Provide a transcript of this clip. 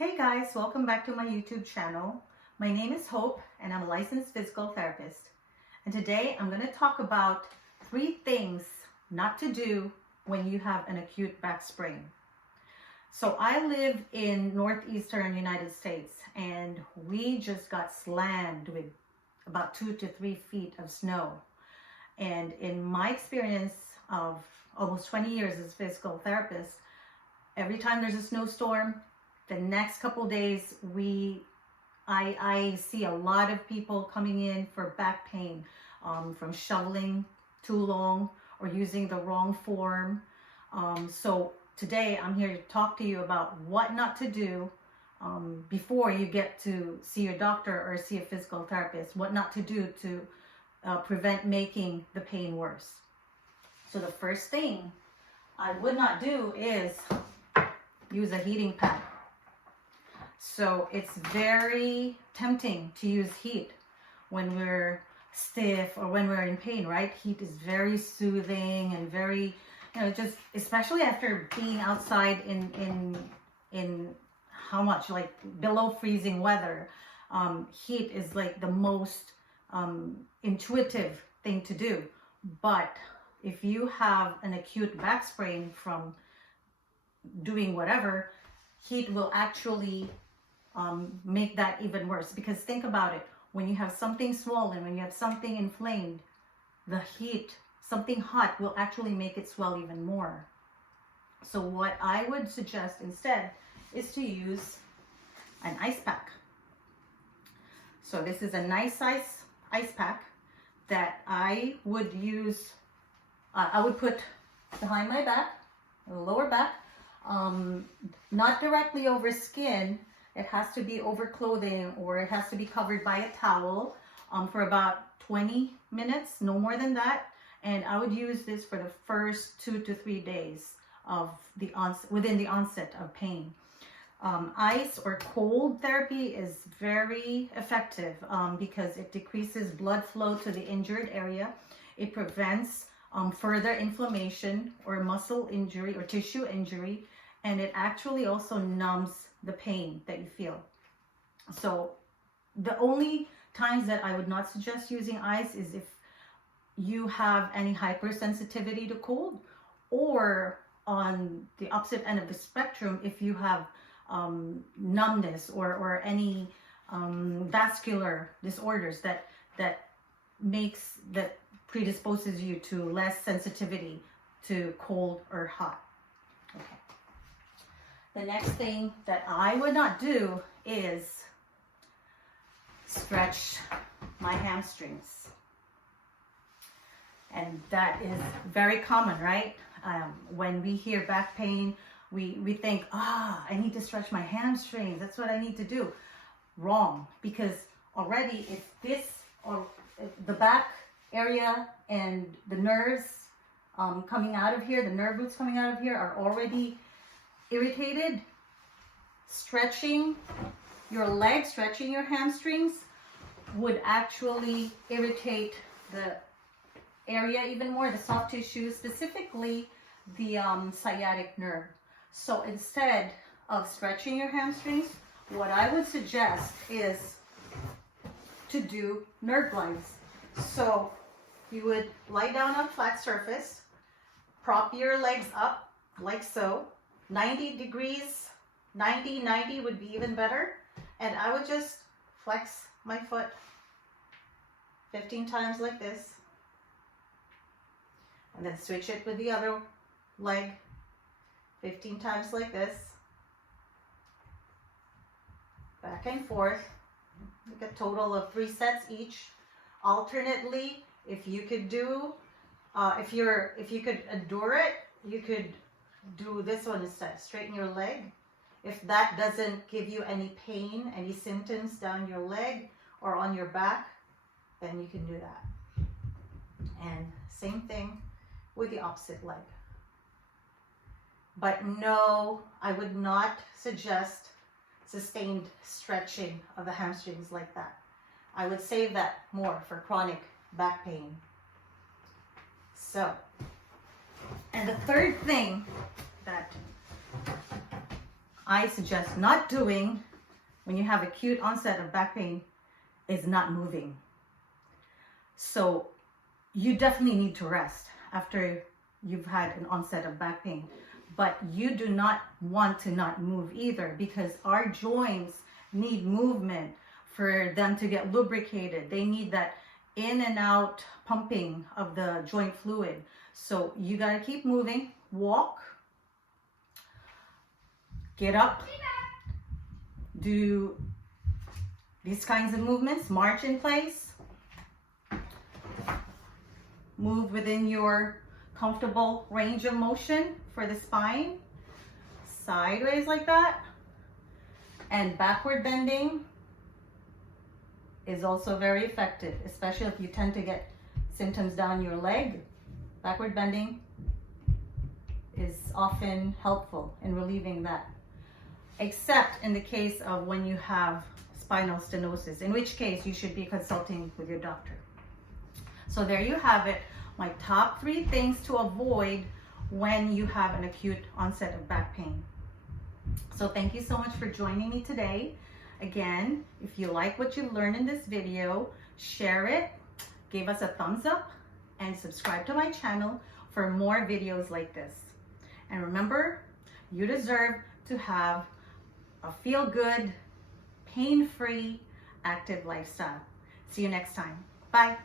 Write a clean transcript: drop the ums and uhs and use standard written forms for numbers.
Hey guys, welcome back to my YouTube channel. My name is Hope and I'm a licensed physical therapist. And today I'm going to talk about 3 things not to do when you have an acute back sprain. So I live in northeastern United States and we just got slammed with about 2 to 3 feet of snow. And in my experience of almost 20 years as a physical therapist, every time there's a snowstorm, the next couple days I see a lot of people coming in for back pain from shoveling too long or using the wrong form. So today I'm here to talk to you about what not to do before you get to see your doctor or see a physical therapist, what not to do to prevent making the pain worse. So the first thing I would not do is use a heating pad. So it's very tempting to use heat when we're stiff or when we're in pain, right? Heat is very soothing and very, just especially after being outside in how much, like below freezing weather. Heat is like the most intuitive thing to do. But if you have an acute back sprain from doing whatever, heat will actually make that even worse. Because think about it, when you have something swollen, when you have something inflamed, the heat, something hot, will actually make it swell even more. So what I would suggest instead is to use an ice pack. So this is a nice size ice pack that I would use, I would put behind my back, the lower back, not directly over skin. It has to be over clothing, or it has to be covered by a towel for about 20 minutes, no more than that. And I would use this for the first 2 to 3 days of the within the onset of pain. Ice or cold therapy is very effective because it decreases blood flow to the injured area. It prevents further inflammation or muscle injury or tissue injury, and it actually also numbs the pain that you feel. So the only times that I would not suggest using ice is if you have any hypersensitivity to cold, or on the opposite end of the spectrum, if you have numbness or any vascular disorders that predisposes you to less sensitivity to cold or hot. Okay. The next thing that I would not do is stretch my hamstrings. And that is very common, right? When we hear back pain, we think, I need to stretch my hamstrings. That's what I need to do. Wrong, because already if this or the back area and the nerves coming out of here, the nerve roots coming out of here are already irritated, stretching your legs, stretching your hamstrings would actually irritate the area even more, the soft tissue, specifically the sciatic nerve. So instead of stretching your hamstrings, what I would suggest is to do nerve blinds. So you would lie down on a flat surface, prop your legs up like so, 90 degrees, 90 would be even better. And I would just flex my foot 15 times like this. And then switch it with the other leg 15 times like this. Back and forth. Like a total of 3 sets each. Alternately, if you could do, if you could endure it, you could do this one instead. Straighten your leg. If that doesn't give you any pain, any symptoms down your leg or on your back, then you can do that. And same thing with the opposite leg. But no, I would not suggest sustained stretching of the hamstrings like that. I would save that more for chronic back pain. So, and the third thing that I suggest not doing when you have acute onset of back pain is not moving. So you definitely need to rest after you've had an onset of back pain, but you do not want to not move either, because our joints need movement for them to get lubricated. They need that in and out pumping of the joint fluid. So you got to keep moving. Walk, get up, do these kinds of movements, march in place, move within your comfortable range of motion for the spine, sideways like that, and backward bending is also very effective, especially if you tend to get symptoms down your leg. Backward bending is often helpful in relieving that, except in the case of when you have spinal stenosis, in which case you should be consulting with your doctor. So there you have it, my top 3 things to avoid when you have an acute onset of back pain. So thank you so much for joining me today. Again, if you like what you learned in this video, share it, give us a thumbs up, and subscribe to my channel for more videos like this. And remember, you deserve to have a feel-good, pain-free, active lifestyle. See you next time. Bye.